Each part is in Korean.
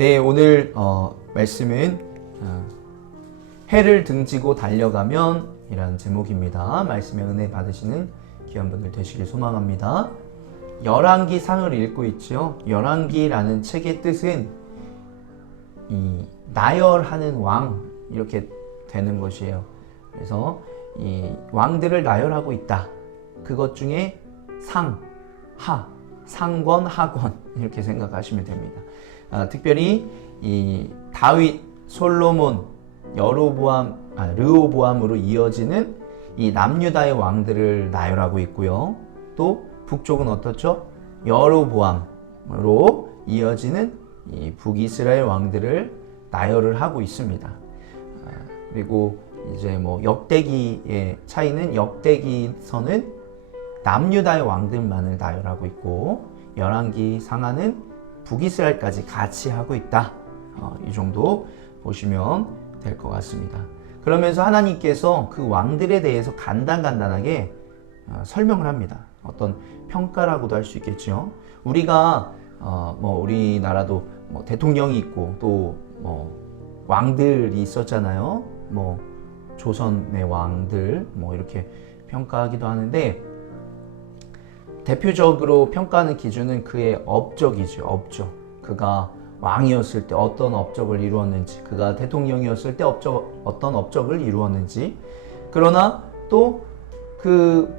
네, 오늘 말씀은 해를 등지고 달려가면 이라는 제목입니다. 말씀의 은혜 받으시는 귀한 분들 되시길 소망합니다. 열왕기 상을 읽고 있죠. 열왕기라는 책의 뜻은 이 나열하는 왕 이렇게 되는 것이에요. 그래서 이 왕들을 나열하고 있다. 그것 중에 상, 하, 상권, 하권 이렇게 생각하시면 됩니다. 특별히 이 다윗, 솔로몬, 르호보암으로 이어지는 이 남유다의 왕들을 나열하고 있고요. 또 북쪽은 어떻죠? 여로보암으로 이어지는 이 북이스라엘 왕들을 나열을 하고 있습니다. 그리고 이제 뭐 역대기의 차이는 역대기서는 남유다의 왕들만을 나열하고 있고 열왕기 상하는 북이스라엘까지 같이 하고 있다. 이 정도 보시면 될 것 같습니다. 그러면서 하나님께서 그 왕들에 대해서 간단하게 설명을 합니다. 어떤 평가라고도 할 수 있겠죠. 우리가 우리나라도 대통령이 있고 또 왕들이 있었잖아요. 조선의 왕들 이렇게 평가하기도 하는데 대표적으로 평가하는 기준은 그의 업적이죠. 업적. 그가 왕이었을 때 어떤 업적을 이루었는지, 그가 대통령이었을 때 어떤 업적을 이루었는지. 그러나 또 그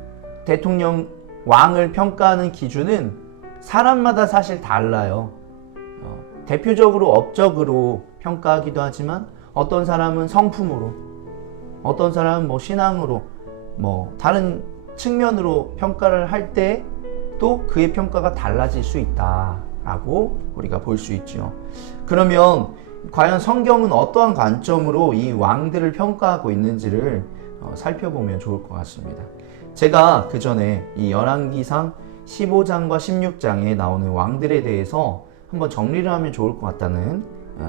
대통령 왕을 평가하는 기준은 사람마다 사실 달라요. 대표적으로 업적으로 평가하기도 하지만 어떤 사람은 성품으로, 어떤 사람은 신앙으로, 다른 측면으로 평가를 할 때 또 그의 평가가 달라질 수 있다라고 우리가 볼 수 있죠. 그러면 과연 성경은 어떠한 관점으로 이 왕들을 평가하고 있는지를 살펴보면 좋을 것 같습니다. 제가 그 전에 이 열왕기상 15장과 16장에 나오는 왕들에 대해서 한번 정리를 하면 좋을 것 같다는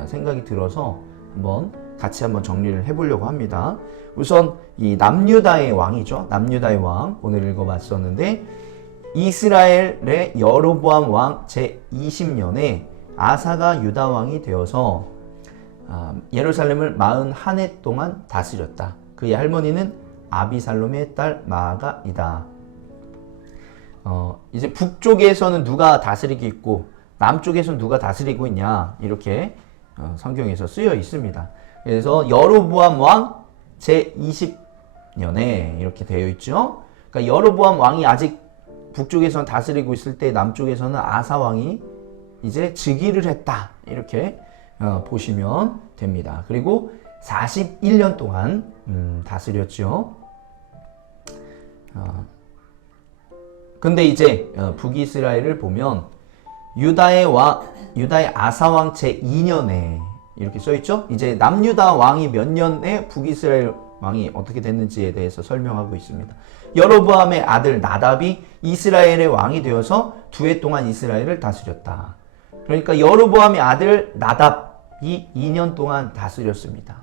생각이 들어서 같이 한번 정리를 해보려고 합니다. 우선 이 남유다의 왕이죠. 남유다의 왕 오늘 읽어봤었는데 이스라엘의 여로보암 왕 제20년에 아사가 유다 왕이 되어서 예루살렘을 41해 동안 다스렸다. 그의 할머니는 아비살롬의 딸 마아가이다. 이제 북쪽에서는 누가 다스리고 있고 남쪽에서는 누가 다스리고 있냐 이렇게 성경에서 쓰여 있습니다. 그래서 여로보암 왕 제20년에 이렇게 되어 있죠. 그러니까 여로보암 왕이 아직 북쪽에서는 다스리고 있을 때 남쪽에서는 아사 왕이 이제 즉위를 했다 이렇게 보시면 됩니다. 그리고 41년 동안 다스렸죠. 근데 이제 북이스라엘을 보면 유다의 아사 왕 제2년에 이렇게 써있죠. 이제 남유다 왕이 몇 년에 북이스라엘 왕이 어떻게 됐는지에 대해서 설명하고 있습니다. 여로보암의 아들 나답이 이스라엘의 왕이 되어서 2해 동안 이스라엘을 다스렸다. 그러니까 여로보암의 아들 나답이 2년 동안 다스렸습니다.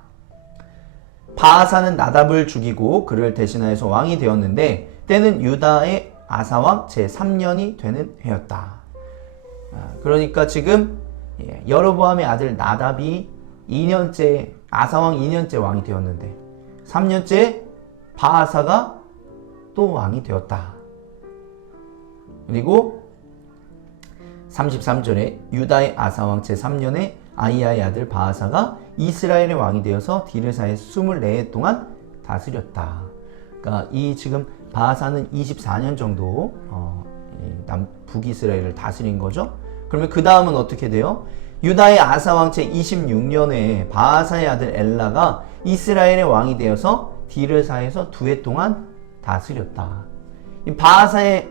바아사는 나답을 죽이고 그를 대신하여서 왕이 되었는데 때는 유다의 아사왕 제3년이 되는 해였다. 그러니까 지금 여로보암의 아들 나답이 2년째 아사왕 2년째 왕이 되었는데 3년째 바아사가 또 왕이 되었다. 그리고 33절에 유다의 아사왕 제3년에 아이야의 아들 바아사가 이스라엘의 왕이 되어서 디르사에서 24해 동안 다스렸다. 그러니까 이 지금 바아사는 24년 정도 북이스라엘을 다스린 거죠. 그러면 그 다음은 어떻게 돼요? 유다의 아사왕 제26년에 바아사의 아들 엘라가 이스라엘의 왕이 되어서 디르사에서 2해 동안 다스렸다. 이 바아사의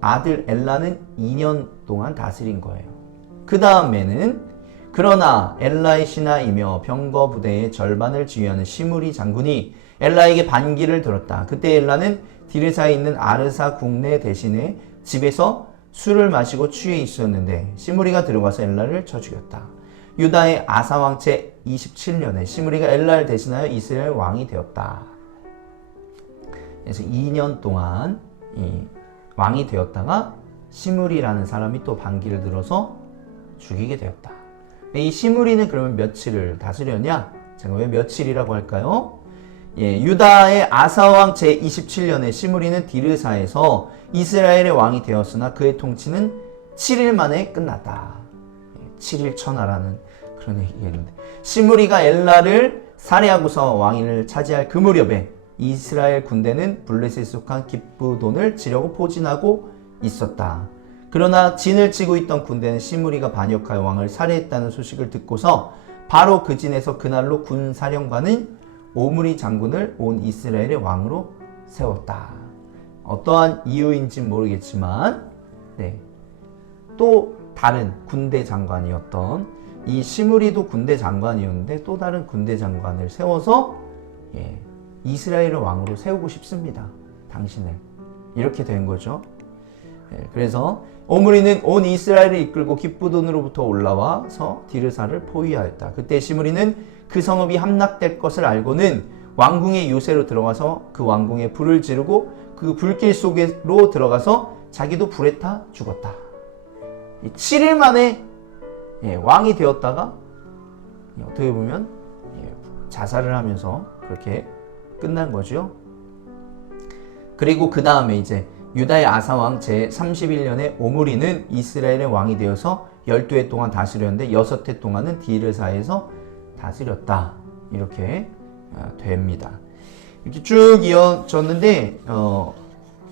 아들 엘라는 2년 동안 다스린 거예요. 그 다음에는 그러나 엘라의 신하이며 병거 부대의 절반을 지휘하는 시므리 장군이 엘라에게 반기를 들었다. 그때 엘라는 디르사에 있는 아르사 궁내 대신에 집에서 술을 마시고 취해 있었는데 시므리가 들어가서 엘라를 쳐 죽였다. 유다의 아사왕 제27년에 시므리가 엘라를 대신하여 이스라엘 왕이 되었다. 그래서 2년 동안 이 왕이 되었다가 시므리라는 사람이 또 반기를 들어서 죽이게 되었다. 이 시므리는 그러면 며칠을 다스렸냐? 제가 왜 며칠이라고 할까요? 유다의 아사왕 제27년에 시므리는 디르사에서 이스라엘의 왕이 되었으나 그의 통치는 7일 만에 끝났다. 7일 천하라는 그런 얘기가 있는데, 시므리가 엘라를 살해하고서 왕위를 차지할 그 무렵에 이스라엘 군대는 블레셋에 속한 기브돈을 치려고 포진하고 있었다. 그러나 진을 치고 있던 군대는 시므리가 반역하여 왕을 살해했다는 소식을 듣고서 바로 그 진에서 그날로 군 사령관은 오므리 장군을 온 이스라엘의 왕으로 세웠다. 어떠한 이유인지 모르겠지만 또 다른 군대 장관이었던 이 시므리도 군대 장관이었는데 또 다른 군대 장관을 세워서 이스라엘의 왕으로 세우고 싶습니다. 당신을. 이렇게 된 거죠. 그래서 오므리는 온 이스라엘을 이끌고 기브돈으로부터 올라와서 디르사를 포위하였다. 그때 시므리는 그 성읍이 함락될 것을 알고는 왕궁의 요새로 들어가서 그 왕궁에 불을 지르고 그 불길 속으로 들어가서 자기도 불에 타 죽었다. 7일 만에 왕이 되었다가 어떻게 보면 자살을 하면서 그렇게 끝난 거죠. 그리고 그 다음에 이제 유다의 아사왕 제31년에 오므리는 이스라엘의 왕이 되어서 12해 동안 다스렸는데 6해 동안은 디르사에서 다스렸다. 이렇게 됩니다. 이렇게 쭉 이어졌는데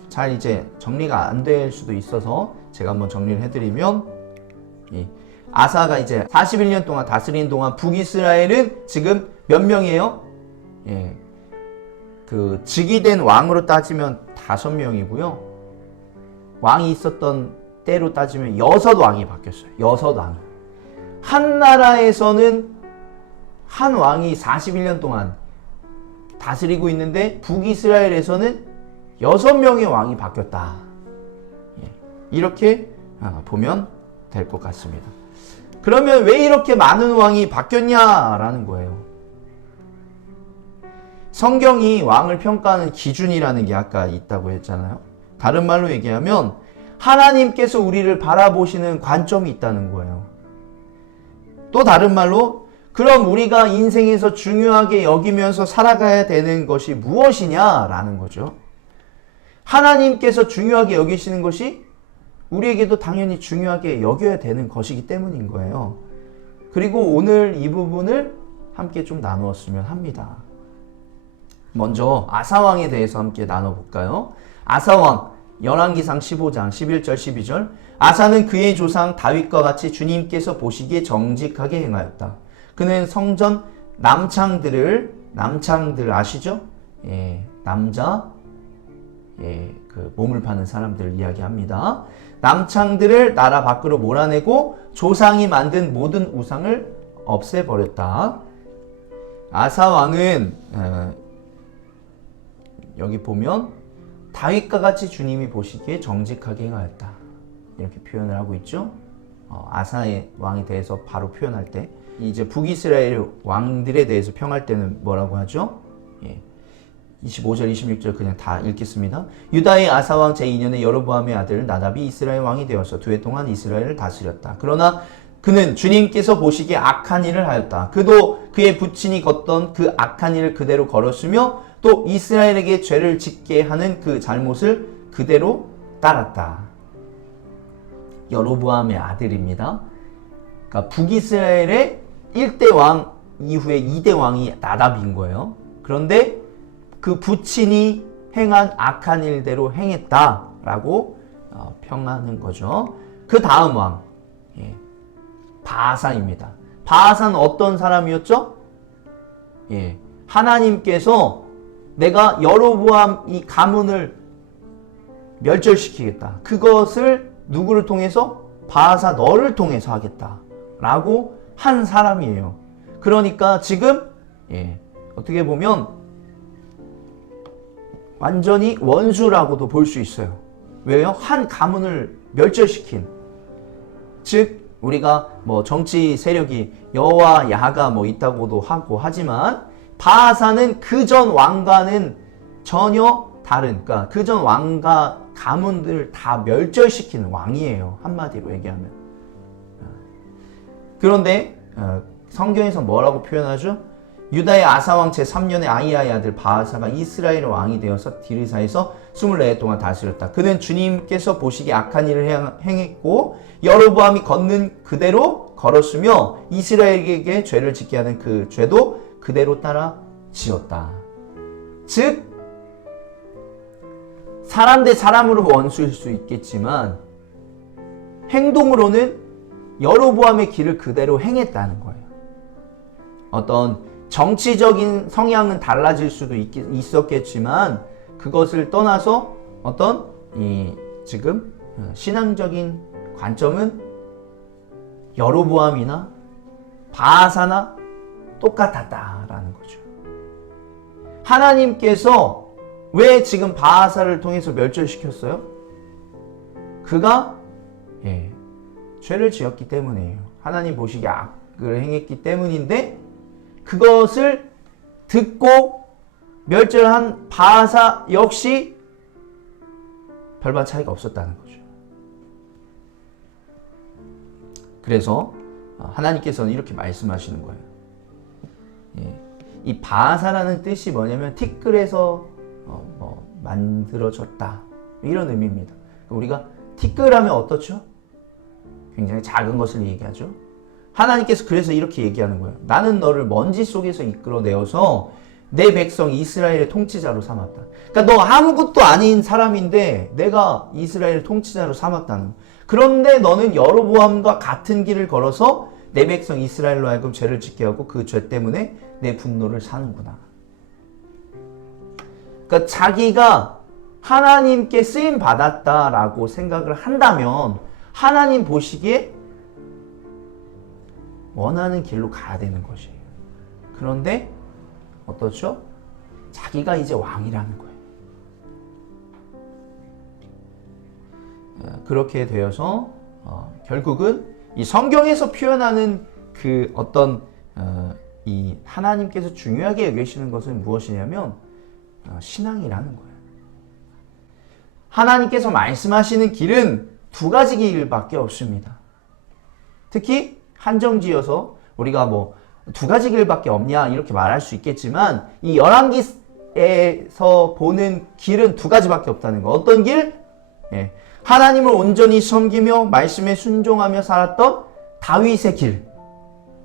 잘 이제 정리가 안 될 수도 있어서 제가 한번 정리를 해드리면, 아사가 이제 41년 동안 다스린 동안 북이스라엘은 지금 몇 명이에요? 그 즉위된 왕으로 따지면 5명이고요. 왕이 있었던 때로 따지면 6왕이 바뀌었어요. 6왕이. 한 나라에서는 한 왕이 41년 동안 다스리고 있는데 북이스라엘에서는 6명의 왕이 바뀌었다. 이렇게 보면 될 것 같습니다. 그러면 왜 이렇게 많은 왕이 바뀌었냐라는 거예요. 성경이 왕을 평가하는 기준이라는 게 아까 있다고 했잖아요. 다른 말로 얘기하면 하나님께서 우리를 바라보시는 관점이 있다는 거예요. 또 다른 말로, 그럼 우리가 인생에서 중요하게 여기면서 살아가야 되는 것이 무엇이냐라는 거죠. 하나님께서 중요하게 여기시는 것이 우리에게도 당연히 중요하게 여겨야 되는 것이기 때문인 거예요. 그리고 오늘 이 부분을 함께 좀 나누었으면 합니다. 먼저 아사왕에 대해서 함께 나눠볼까요? 아사왕 열왕기상 15장 11절 12절. 아사는 그의 조상 다윗과 같이 주님께서 보시기에 정직하게 행하였다. 그는 성전 남창들 아시죠? 남자 그 몸을 파는 사람들을 이야기합니다. 남창들을 나라 밖으로 몰아내고 조상이 만든 모든 우상을 없애버렸다. 아사 왕은 여기 보면 다윗과 같이 주님이 보시기에 정직하게 행하였다. 이렇게 표현을 하고 있죠. 아사의 왕에 대해서 바로 표현할 때, 이제 북이스라엘 왕들에 대해서 평할 때는 뭐라고 하죠? 25절 26절 그냥 다 읽겠습니다. 유다의 아사왕 제2년에 여로보암의 아들 나답이 이스라엘 왕이 되어서 2해 동안 이스라엘을 다스렸다. 그러나 그는 주님께서 보시기에 악한 일을 하였다. 그도 그의 부친이 걷던 그 악한 일을 그대로 걸었으며 또 이스라엘에게 죄를 짓게 하는 그 잘못을 그대로 따랐다. 여로보암의 아들입니다. 그러니까 북이스라엘의 1대 왕 이후에 2대 왕이 나답인 거예요. 그런데 그 부친이 행한 악한 일대로 행했다라고 평하는 거죠. 그 다음 왕 바아사입니다. 바아사는 어떤 사람이었죠? 하나님께서 내가 여로보암 이 가문을 멸절시키겠다. 그것을 누구를 통해서? 바아사 너를 통해서 하겠다라고 한 사람이에요. 그러니까 지금 어떻게 보면 완전히 원수라고도 볼 수 있어요. 왜요? 한 가문을 멸절시킨. 즉 우리가 뭐 정치 세력이 여와 야가 뭐 있다고도 하고 하지만 바아사는 그전 왕과는 전혀 다른, 그러니까 그전 왕과 가문들을 다 멸절시키는 왕이에요. 한마디로 얘기하면. 그런데 성경에서 뭐라고 표현하죠? 유다의 아사왕 제3년에 아히야의 아들 바하사가 이스라엘의 왕이 되어서 디르사에서 24해 동안 다스렸다. 그는 주님께서 보시기에 악한 일을 행했고 여로보암이 걷는 그대로 걸었으며 이스라엘에게 죄를 짓게 하는 그 죄도 그대로 따라 지었다. 즉 사람 대 사람으로 원수일 수 있겠지만 행동으로는 여로보암의 길을 그대로 행했다는 거예요. 어떤 정치적인 성향은 달라질 수도 있었겠지만 그것을 떠나서 어떤 지금 신앙적인 관점은 여로보암이나 바하사나 똑같았다라는 거죠. 하나님께서 왜 지금 바하사를 통해서 멸절시켰어요? 그가 죄를 지었기 때문이에요. 하나님 보시기에 악을 행했기 때문인데 그것을 듣고 멸절한 바하사 역시 별반 차이가 없었다는 거죠. 그래서 하나님께서는 이렇게 말씀하시는 거예요. 이 바하사라는 뜻이 뭐냐면 티끌에서 만들어졌다 이런 의미입니다. 우리가 티끌하면 어떻죠? 굉장히 작은 것을 얘기하죠. 하나님께서 그래서 이렇게 얘기하는 거예요. 나는 너를 먼지 속에서 이끌어내어서 내 백성 이스라엘의 통치자로 삼았다. 그러니까 너 아무것도 아닌 사람인데 내가 이스라엘의 통치자로 삼았다는 거예요. 그런데 너는 여로보암과 같은 길을 걸어서 내 백성 이스라엘로 하여금 죄를 짓게 하고 그 죄 때문에 내 분노를 사는구나. 그러니까 자기가 하나님께 쓰임 받았다라고 생각을 한다면 하나님 보시기에 원하는 길로 가야 되는 것이에요. 그런데 어떻죠? 자기가 이제 왕이라는 거예요. 그렇게 되어서 결국은 이 성경에서 표현하는 그 어떤 이 하나님께서 중요하게 여기시는 것은 무엇이냐면 신앙이라는 거예요. 하나님께서 말씀하시는 길은 두 가지 길밖에 없습니다. 특히 한정지어서 우리가 뭐 두 가지 길밖에 없냐 이렇게 말할 수 있겠지만 이 열왕기에서 보는 길은 두 가지밖에 없다는 거. 어떤 길? 하나님을 온전히 섬기며 말씀에 순종하며 살았던 다윗의 길.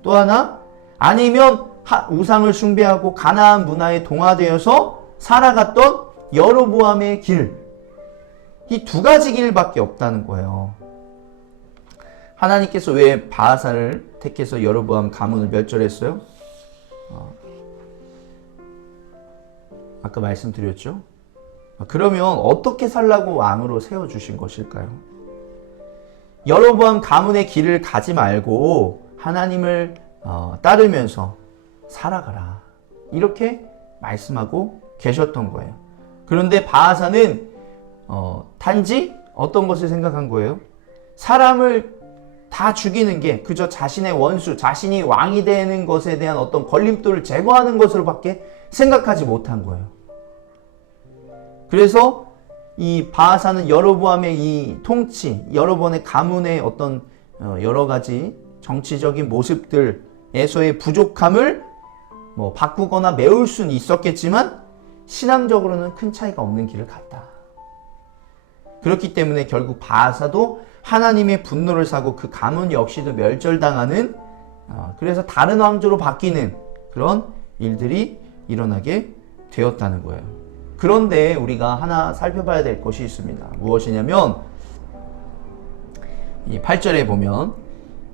또 하나 아니면 우상을 숭배하고 가나안 문화에 동화되어서 살아갔던 여로보암의 길. 이 두 가지 길밖에 없다는 거예요. 하나님께서 왜 바하사를 택해서 여로보암 가문을 멸절했어요? 아까 말씀드렸죠? 그러면 어떻게 살라고 왕으로 세워주신 것일까요? 여로보암 가문의 길을 가지 말고 하나님을 따르면서 살아가라. 이렇게 말씀하고 계셨던 거예요. 그런데 바하사는 단지 어떤 것을 생각한 거예요? 사람을 다 죽이는 게 그저 자신의 원수, 자신이 왕이 되는 것에 대한 어떤 걸림돌을 제거하는 것으로밖에 생각하지 못한 거예요. 그래서 이 바하사는 여로보암의 이 통치, 여로보암의 가문의 어떤 여러 가지 정치적인 모습들에서의 부족함을 바꾸거나 메울 수는 있었겠지만 신앙적으로는 큰 차이가 없는 길을 갔다. 그렇기 때문에 결국 바하사도 하나님의 분노를 사고 그 가문 역시도 멸절당하는 그래서 다른 왕조로 바뀌는 그런 일들이 일어나게 되었다는 거예요. 그런데 우리가 하나 살펴봐야 될 것이 있습니다. 무엇이냐면 이 8절에 보면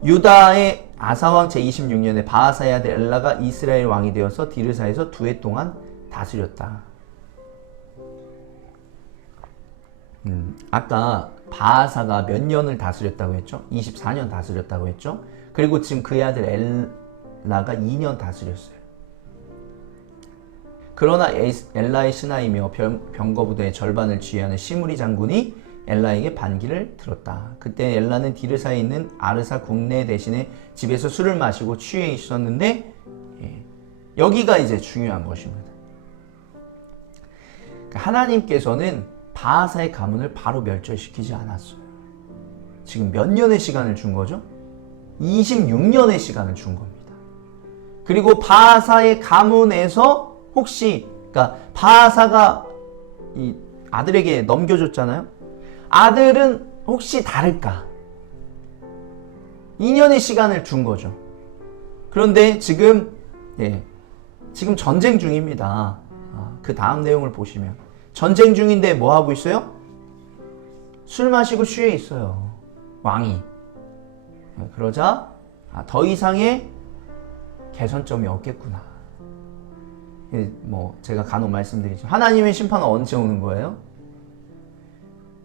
유다의 아사왕 제26년에 바하사의 아들 엘라가 이스라엘 왕이 되어서 디르사에서 2해 동안 다스렸다. 아까 바하사가 몇 년을 다스렸다고 했죠? 24년 다스렸다고 했죠? 그리고 지금 그의 아들 엘라가 2년 다스렸어요. 그러나 엘라의 신하이며 병거부대의 절반을 지휘하는 시므리 장군이 엘라에게 반기를 들었다. 그때 엘라는 디르사에 있는 아르사 국내 대신에 집에서 술을 마시고 취해 있었는데 여기가 이제 중요한 것입니다. 하나님께서는 바하사의 가문을 바로 멸절시키지 않았어요. 지금 몇 년의 시간을 준 거죠? 26년의 시간을 준 겁니다. 그리고 바하사의 가문에서 혹시 그러니까 바하사가 이 아들에게 넘겨줬잖아요. 아들은 혹시 다를까? 2년의 시간을 준 거죠. 그런데 지금 지금 전쟁 중입니다. 그 다음 내용을 보시면 전쟁 중인데 뭐 하고 있어요? 술 마시고 취해 있어요. 왕이. 그러자 더 이상의 개선점이 없겠구나. 뭐 제가 간혹 말씀드리죠. 하나님의 심판은 언제 오는 거예요?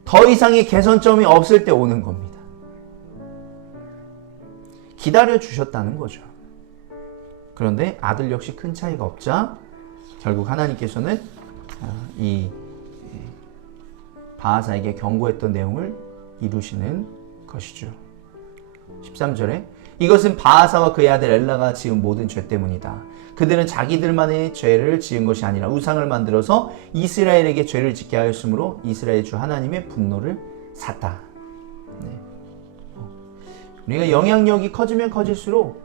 더 이상의 개선점이 없을 때 오는 겁니다. 기다려 주셨다는 거죠. 그런데 아들 역시 큰 차이가 없자 결국 하나님께서는 이 바하사에게 경고했던 내용을 이루시는 것이죠. 13절에 이것은 바하사와 그의 아들 엘라가 지은 모든 죄 때문이다. 그들은 자기들만의 죄를 지은 것이 아니라 우상을 만들어서 이스라엘에게 죄를 짓게 하였으므로 이스라엘 주 하나님의 분노를 샀다. 우리가 영향력이 커지면 커질수록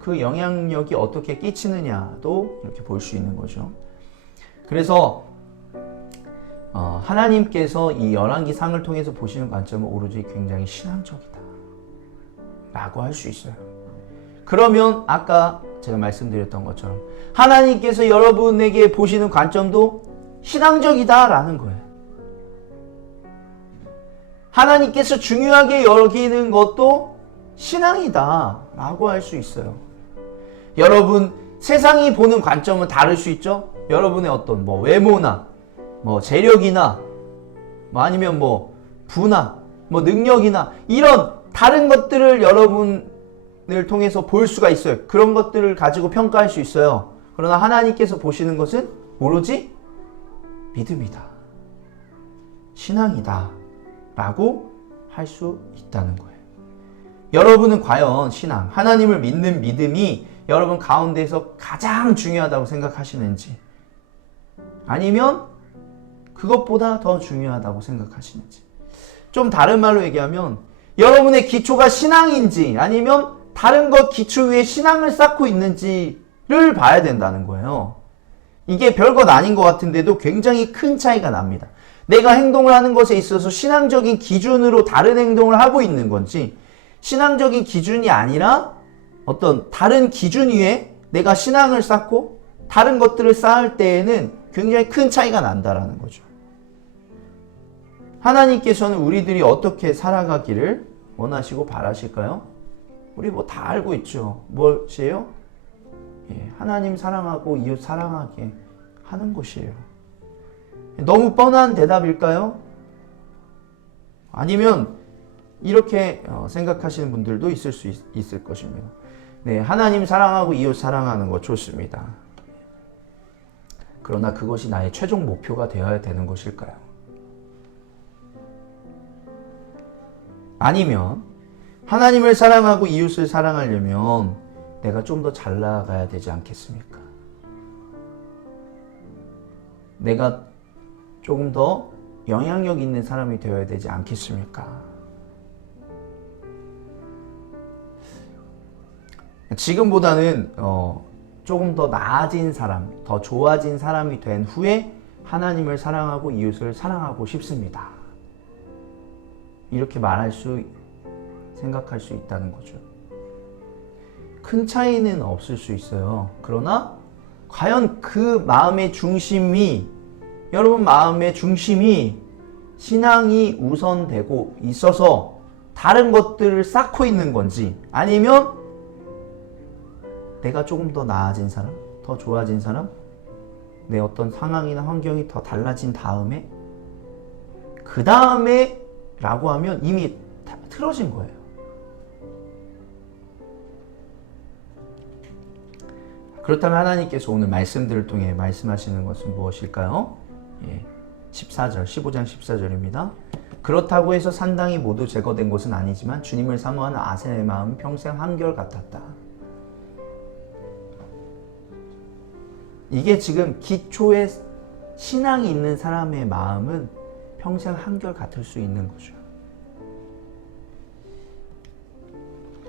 그 영향력이 어떻게 끼치느냐도 이렇게 볼 수 있는 거죠. 그래서 하나님께서 이 열왕기상을 통해서 보시는 관점은 오로지 굉장히 신앙적이다 라고 할 수 있어요. 그러면 아까 제가 말씀드렸던 것처럼 하나님께서 여러분에게 보시는 관점도 신앙적이다 라는 거예요. 하나님께서 중요하게 여기는 것도 신앙이다 라고 할 수 있어요. 여러분 세상이 보는 관점은 다를 수 있죠. 여러분의 어떤 뭐 외모나 뭐 재력이나 뭐 아니면 뭐 부나 뭐 능력이나 이런 다른 것들을 여러분을 통해서 볼 수가 있어요. 그런 것들을 가지고 평가할 수 있어요. 그러나 하나님께서 보시는 것은 오로지 믿음이다, 신앙이다 라고 할 수 있다는 거예요. 여러분은 과연 신앙, 하나님을 믿는 믿음이 여러분 가운데서 가장 중요하다고 생각하시는지, 아니면 그것보다 더 중요하다고 생각하시는지. 좀 다른 말로 얘기하면 여러분의 기초가 신앙인지 아니면 다른 것 기초 위에 신앙을 쌓고 있는지를 봐야 된다는 거예요. 이게 별것 아닌 것 같은데도 굉장히 큰 차이가 납니다. 내가 행동을 하는 것에 있어서 신앙적인 기준으로 다른 행동을 하고 있는 건지, 신앙적인 기준이 아니라 어떤 다른 기준 위에 내가 신앙을 쌓고 다른 것들을 쌓을 때에는 굉장히 큰 차이가 난다라는 거죠. 하나님께서는 우리들이 어떻게 살아가기를 원하시고 바라실까요? 우리 뭐 다 알고 있죠. 무엇이에요? 하나님 사랑하고 이웃 사랑하게 하는 것이에요. 너무 뻔한 대답일까요? 아니면 이렇게 생각하시는 분들도 있을 수 있을 것입니다. 네, 하나님 사랑하고 이웃 사랑하는 거 좋습니다. 그러나 그것이 나의 최종 목표가 되어야 되는 것일까요? 아니면 하나님을 사랑하고 이웃을 사랑하려면 내가 좀 더 잘 나가야 되지 않겠습니까? 내가 조금 더 영향력 있는 사람이 되어야 되지 않겠습니까? 지금보다는 조금 더 나아진 사람, 더 좋아진 사람이 된 후에 하나님을 사랑하고 이웃을 사랑하고 싶습니다. 이렇게 생각할 수 있다는 거죠. 큰 차이는 없을 수 있어요. 그러나 과연 그 마음의 중심이, 여러분 마음의 중심이 신앙이 우선되고 있어서 다른 것들을 쌓고 있는 건지, 아니면 내가 조금 더 나아진 사람, 더 좋아진 사람, 내 어떤 상황이나 환경이 더 달라진 다음에, 그 다음에 라고 하면 이미 다 틀어진 거예요. 그렇다면 하나님께서 오늘 말씀들을 통해 말씀하시는 것은 무엇일까요? 14절, 15장 14절입니다. 그렇다고 해서 산당이 모두 제거된 것은 아니지만 주님을 사모하는 아셀의 마음은 평생 한결같았다. 이게 지금 기초에 신앙이 있는 사람의 마음은 평생 한결같을 수 있는 거죠.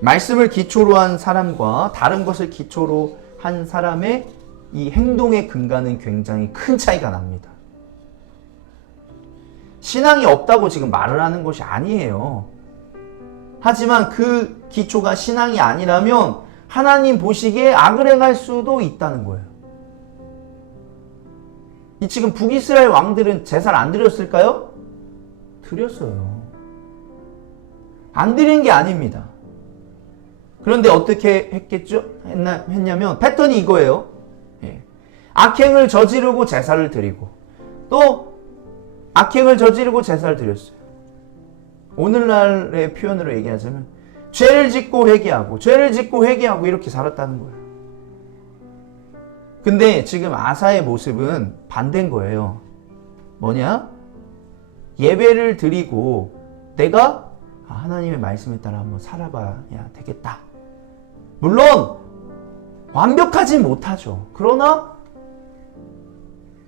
말씀을 기초로 한 사람과 다른 것을 기초로 한 사람의 이 행동의 근간은 굉장히 큰 차이가 납니다. 신앙이 없다고 지금 말을 하는 것이 아니에요. 하지만 그 기초가 신앙이 아니라면 하나님 보시기에 악을 행할 수도 있다는 거예요. 이 지금 북이스라엘 왕들은 제사를 안 드렸을까요? 드렸어요. 안 드린 게 아닙니다. 그런데 어떻게 했냐면 패턴이 이거예요. 악행을 저지르고 제사를 드리고 또 악행을 저지르고 제사를 드렸어요. 오늘날의 표현으로 얘기하자면 죄를 짓고 회개하고 죄를 짓고 회개하고 이렇게 살았다는 거예요. 근데 지금 아사의 모습은 반대인 거예요. 뭐냐? 예배를 드리고 내가 하나님의 말씀에 따라 한번 살아봐야 되겠다. 물론 완벽하진 못하죠. 그러나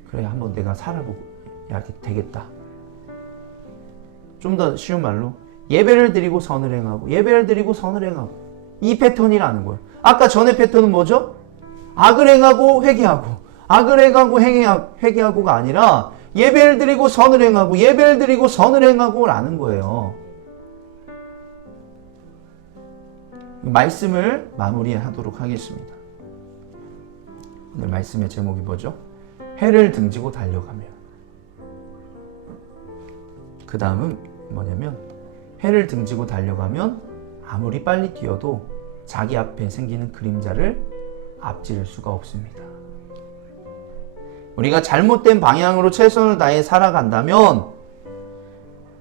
그래 한번 내가 살아봐야 되겠다. 좀 더 쉬운 말로 예배를 드리고 선을 행하고 예배를 드리고 선을 행하고 이 패턴이라는 거예요. 아까 전의 패턴은 뭐죠? 악을 행하고 회개하고 악을 행하고 회개하고가 아니라 예배를 드리고 선을 행하고 예배를 드리고 선을 행하고 라는 거예요. 말씀을 마무리하도록 하겠습니다. 오늘 말씀의 제목이 뭐죠? 해를 등지고 달려가며. 그 다음은 뭐냐면 해를 등지고 달려가면 아무리 빨리 뛰어도 자기 앞에 생기는 그림자를 앞지를 수가 없습니다. 우리가 잘못된 방향으로 최선을 다해 살아간다면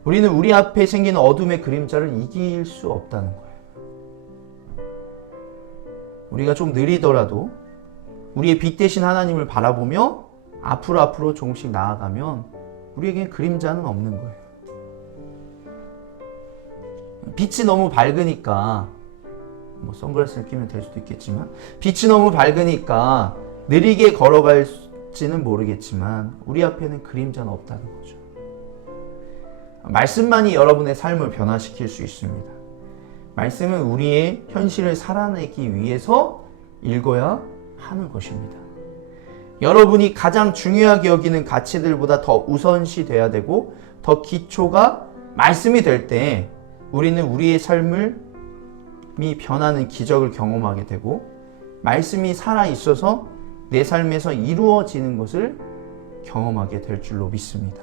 우리는 우리 앞에 생기는 어둠의 그림자를 이길 수 없다는 거예요. 우리가 좀 느리더라도 우리의 빛 대신 하나님을 바라보며 앞으로 조금씩 나아가면 우리에게 그림자는 없는 거예요. 빛이 너무 밝으니까 선글라스를 끼면 될 수도 있겠지만 빛이 너무 밝으니까 느리게 걸어갈지는 모르겠지만 우리 앞에는 그림자는 없다는 거죠. 말씀만이 여러분의 삶을 변화시킬 수 있습니다. 말씀은 우리의 현실을 살아내기 위해서 읽어야 하는 것입니다. 여러분이 가장 중요하게 여기는 가치들보다 더 우선시 돼야 되고 더 기초가 말씀이 될 때 우리는 우리의 삶이 변하는 기적을 경험하게 되고 말씀이 살아있어서 내 삶에서 이루어지는 것을 경험하게 될 줄로 믿습니다.